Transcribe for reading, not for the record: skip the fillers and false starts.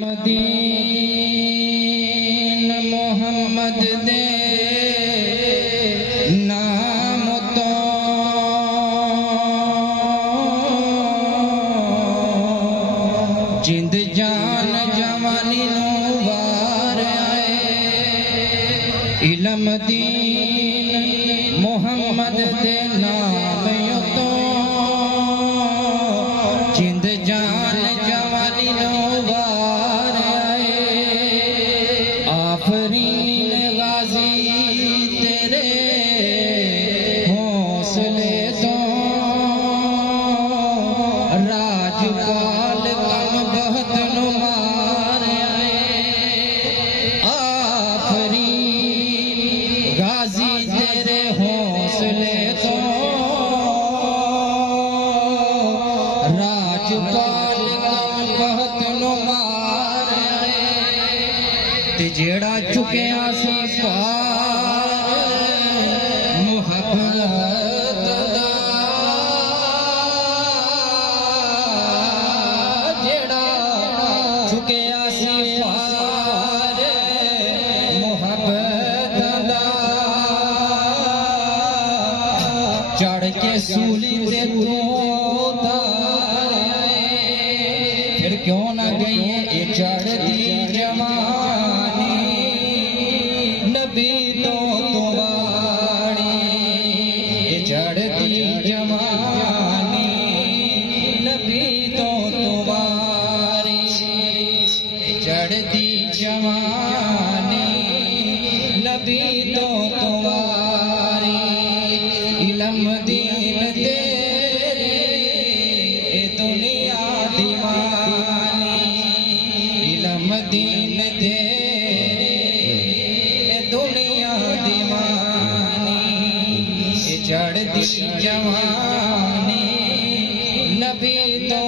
दीन मोहम्मद दे नाम तो जिंद जान जवानी नू वार आए। इलम दीन मोहम्मद दे नाम तो जिंद जान जवानी नू वार आए। आफरीन गाजी तेरे हौसले तो राजपाल कम बहुत नु मार आए। आफरीन गाजी तेरे हौसले तो राजपाल कम बहुत नु मार आए। ते जेड़ा चुकिया सी पार मुहब्बत दा, जेड़ा चुकिया सी पार मुहब्बत दा, चढ़ के सूली ते तू फिर क्यों ना गई ये चढ़ती जवानी नबी तो तुम्हारी। ये चढ़ती जवानी नबी तो तुम्हारी। ये चढ़ती जवानी नबी तो तुम्हारी। इलम दीन तेरे दुनिया दीवानी। इलम दीन तेरे दुनिया दीवानी। ये चढ़ती जवानी नबी तो